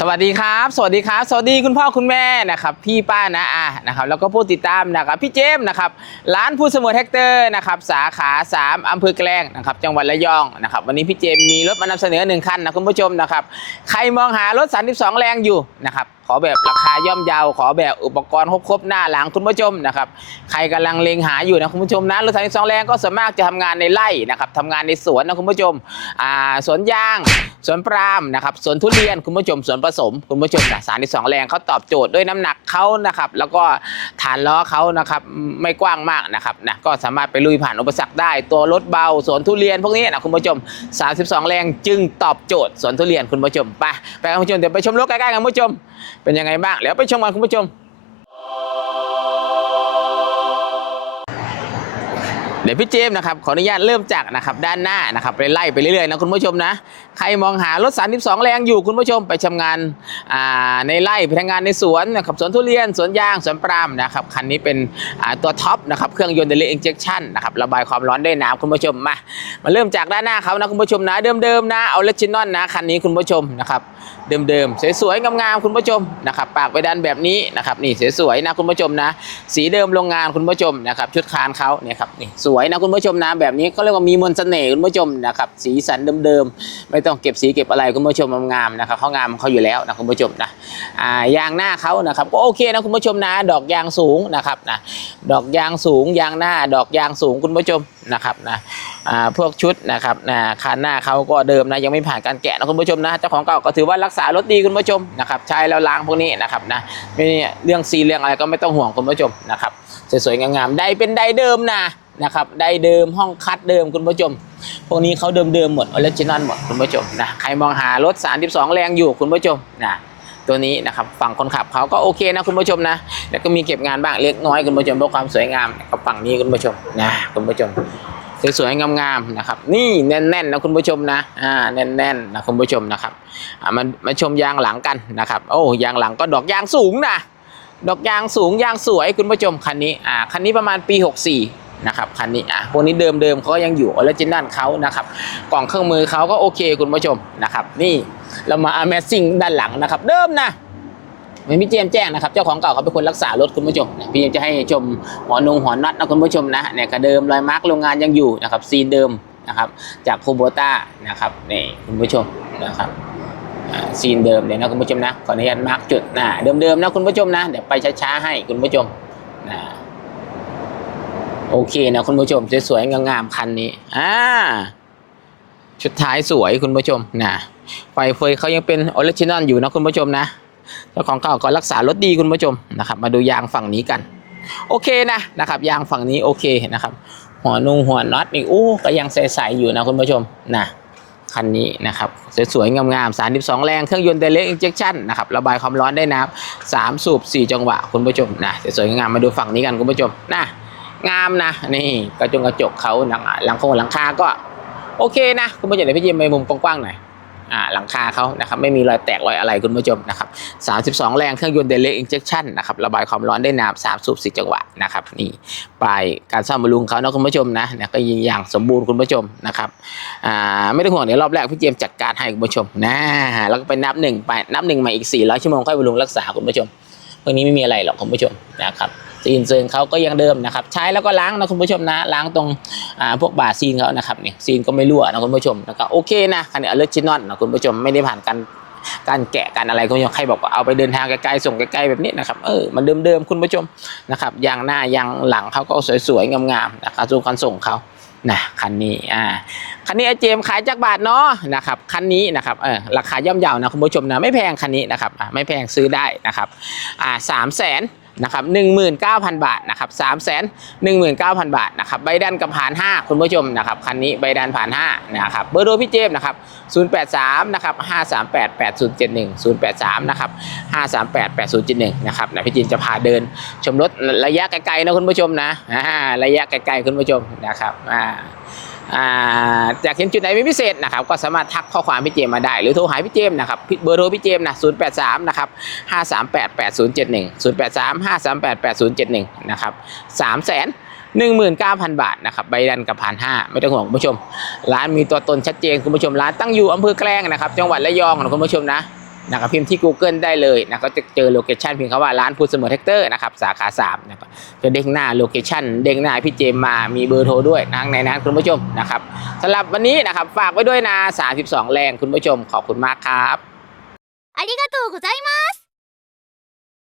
สวัสดีครับ สวัสดีครับ สวัสดีคุณพ่อคุณแม่นะครับ พี่ป้านะอานะครับ แล้วก็ผู้ติดตามนะครับพี่เจมส์นะครับ ร้านผู้เสมอแท็กเตอร์นะครับ สาขา 3อำเภอแกลงนะครับ จังหวัดระยองนะครับ วันนี้พี่เจมส์มีรถมานำเสนอหนึ่งคันนะคุณผู้ชมนะครับ ใครมองหารถ 32 แรงอยู่นะครับขอแบบราคาย่อมเยาขอแบบอุปกรณ์ครบๆหน้าหลังคุณผู้ชมนะครับใครกำลังเลงหาอยู่นะคุณผู้ชมนะรถ32แรงก็ส่วนมากจะทำงานในไร่นะครับทำงานในสวนนะคุณผู้ชมอ่าสวนยางสวนปาล์มนะครับสวนทุเรียนคุณผู้ชมสวนผสมคุณผู้ชมนะสารที่สองแรงเขาตอบโจทย์ด้วยน้ำหนักเขานะครับแล้วก็ฐานล้อเขานะครับไม่กว้างมากนะครับนะก็สามารถไปลุยผ่านอุปสรรคได้ ตัวรถเบาสวนทุเรียนพวกนี้นะคุณผู้ชม 32 แรงจึงตอบโจทย์สวนทุเรียนคุณผู้ชมไปไปคุณผู้ชมเดี๋ยวไปชมรถใกล้ๆกันคุณผู้ชม เป็นยังไงบ้างเดี๋ยวไปชมกันคุณผู้ชม เดี๋ยวพี่เจมส์นะครับขออนุญาตเริ่มจากนะครับด้านหน้านะครับไปไล่ไปเรื่อยๆนะคุณผู้ชมนะใครมองหารถ 32 แรงอยู่คุณผู้ชมไปทำงานในไร่ไปทำงานในสวนนะครับสวนทุเรียนสวนยางสวนปาล์มนะครับคันนี้เป็นตัวท็อปนะครับเครื่องยนต์เดลิเอ็นเจคชั่นนะครับระบายความร้อนด้วยน้ำคุณผู้ชมมามาเริ่มจากด้านหน้าเขานะคุณผู้ชมนะเดิมๆนะเอาเลจินอนนะคันนี้คุณผู้ชมนะครับเดิมๆสวยๆงามๆคุณผู้ชมนะครับปากไปด้านแบบนี้นะครับนี่สวยๆนะคุณผู้ชมนะสีเดิมโรงงานคุณผู้ชมนะครับชุดคานเขาเนี่ยครับนี่สวยนะคุณผู้ชมนะแบบนี้ก็เรียกว่ามีมนต์เสน่ห์คุณผู้ชมนะครับสีสันเดิมๆไม่ต้องเก็บสีเก็บอะไรคุณผู้ชมงามๆนะครับเขางามเขาอยู่แล้วนะคุณผู้ชมนะอ่ายางหน้าเขานะครับก็โอเคนะคุณผู้ชมนะ ดอกยางสูงนะครับนะดอกยางสูงยางหน้า ดอกยางสูงคุณผู้ชมนะครับนะอ่าพวกชุดนะครับนะคานหน้าเขาก็เดิมนะยังไม่ผ่านการแกะนะคุณผู้ชมนะเจ้าของเก่าก็ถือว่ารักษารถดีคุณผู้ชมนะครับใช้แล้วล้างพวกนี้นะครับนะไม่เรื่องซีเรื่องอะไรก็ไม่ต้องห่วงคุณผู้ชมนะครับสวยๆงามๆได้เป็นได้เดิมนะ นะครับได้เดิมห้องคัดเดิมคุณผู้ชม พวกนี้เขาเดิมๆหมดออริจินอลหมดคุณผู้ชมนะใครมองหารถ 32 แรงอยู่คุณผู้ชมนะตัวนี้นะครับฝั่งคนขับเขาก็โอเคนะคุณผู้ชมนะแล้วก็มีเก็บงานบ้างเล็กน้อยคุณผู้ชมเพื่อความสวยงามกับฝั่งนี้คุณผู้ชมนะคุณผู้ชมสวยๆงามๆนะครับนี่แน่นๆนะคุณผู้ชมนะอ่าแน่นๆนะคุณผู้ชมนะครับอ่ามันมาชมยางหลังกันนะครับโอ้ยางหลังก็ดอกยางสูงนะดอกยางสูงยางสวยคุณผู้ชมคันนี้อ่าคันนี้ประมาณปี 64 นะครับคันนี้อะพวกนี้เดิมเดิมเขาก็ยังอยู่ออริจินัลเขานะครับกล่องเครื่องมือเขาก็โอเคคุณผู้ชมนะครับ นี่เรามา Amazing ด้านหลังนะครับ เดิมนะเหมือนพี่เจมแจ้งนะครับเจ้าของเก่าเขาเป็นคนรักษารถคุณผู้ชมพี่เจมจะให้ชมหัวนงหัวน็อตนะคุณผู้ชมนะเนี่ยก็เดิมรอยมาร์กโรงงานยังอยู่นะครับซีนเดิมนะครับจากโคโบต้านะครับนี่คุณผู้ชมนะครับซีนเดิมเลยนะคุณผู้ชมนะขออนุญาตมาร์กจุดนะเดิมๆนะคุณผู้ชมนะเดี๋ยวไปช้าๆให้คุณผู้ชมนะ โอเคนะคุณผู้ชมสวยๆงามๆคันนี้อ่าชุดท้ายสวยคุณผู้ชมนะไฟเฟยเขายังเป็นออริจินอลอยู่นะคุณผู้ชมนะเจ้าของเก่าก็รักษารถดีคุณผู้ชมนะครับ มาดูยางฝั่งนี้กัน โอเคนะนะครับ ยางฝั่งนี้โอเคนะครับ หัวนุ่งหัวน็อตนี่โอ้ก็ยังใสๆอยู่นะคุณผู้ชมนะคันนี้นะครับสวยๆงามๆ32 แรงเครื่องยนต์ direct injection นะครับระบายความร้อนได้น้ำสามสูบ 4 จังหวะคุณผู้ชมนะสวยๆงามมาดูฝั่งนี้กันคุณผู้ชมนะ งามนะ นี่กระจงกระจกเขาหลังหลังคงหลังคาก็ โอเคนะคุณผู้ชมเดี๋ยวพี่ยิมไปมุมกว้างๆหน่อยอ่าหลังคาเขานะครับไม่มีรอยแตกรอยอะไรคุณผู้ชมนะครับ32 แรงเครื่องยนต์ direct injection นะครับระบายความร้อนได้น้ำสามสูบ4จังหวะนะครับนี่ปลายการซ่อมบำรุงเขานะคุณผู้ชมนะนี่ยก็ยิงอย่างสมบูรณ์คุณผู้ชมนะครับอ่าไม่ต้องห่วงเดี๋ยวรอบแรกพี่เจมจัดการให้คุณผู้ชมนะแล้วก็ไปนับหนึ่งไปนับหนึ่งมาอีก400ชั่วโมงค่อยบำรุงรักษาคุณผู้ชมพวกนี้ไม่มีอะไรหรอกคุณผู้ชมนะครับ ซีนเซินเขาก็ยังเดิมนะครับ ใช้แล้วก็ล้างนะคุณผู้ชมนะ ล้างตรงพวกบาซีนเขานะครับเนี่ยซีนก็ไม่รั่วนะคุณผู้ชมแล้วก็โอเคนะคันนี้อเลจินอนนะคุณผู้ชมไม่ได้ผ่านการการแกะการอะไรคุณผู้ชมใครบอกว่าเอาไปเดินทางไกลๆส่งไกลๆแบบนี้นะครับเออมันเดิมๆคุณผู้ชมนะครับยางหน้ายางหลังเขาก็สวยๆงามๆนะครับสู่การส่งเขานะคันนี้อ่าคันนี้ไอเจมขายจากบาทเนาะนะครับคันนี้นะครับเออราคาย่อมเยานะคุณผู้ชมนะไม่แพงคันนี้นะครับไม่แพงซื้อได้นะครับอ่าสามแสน นะครับหนึ่งหมื่นเก้าพันบาทนะครับสามแสนหนึ่งหมื่นเก้าพันบาทนะครับใบดันกับผ่านห้าคุณผู้ชมนะครับคันนี้ใบดันผ่านห้านะครับเบอร์โทรพี่เจมส์นะครับศูนย์แปดสามนะครับห้าสามแปดแปดศูนย์เจ็ดหนึ่งศูนย์แปดสามนะครับห้าสามแปดแปดศูนย์เจ็ดหนึ่งนะครับนะพี่จินจะพาเดินชมรถระยะไกลๆนะคุณผู้ชมนะระยะไกลๆคุณผู้ชมนะครับอ่า อ่าอยากเห็นจุดไหนเป็นพิเศษนะครับก็สามารถทักข้อความพี่เจมมาได้ หรือโทรหาพี่เจมนะครับเบอร์โทรพี่เจมนะ083นะครับ538 8071 083 538 8071นะครับ3แสน19,000 บาทนะครับใบดันกับผ่าน5ไม่ต้องห่วงคุณผู้ชม ร้านมีตัวตนชัดเจนคุณผู้ชมร้านตั้งอยู่อำเภอแกลงนะครับจังหวัดระยองนะคุณผู้ชมนะ นะครับพิมพ์ที่ Google ได้เลยนะก็จะเจอโลเคชันเพียงคำว่าร้านพูดเสมอแท็กเตอร์นะครับสาขา3นะครับจะเด้งหน้าโลเคชันเด้งหน้าพี่เจมส์มามีเบอร์โทรด้วยนะในนั้นคุณผู้ชมนะครับสำหรับวันนี้นะครับฝากไว้ด้วยนะ 32 แรงคุณผู้ชมขอบคุณมากครับ ありがとうございます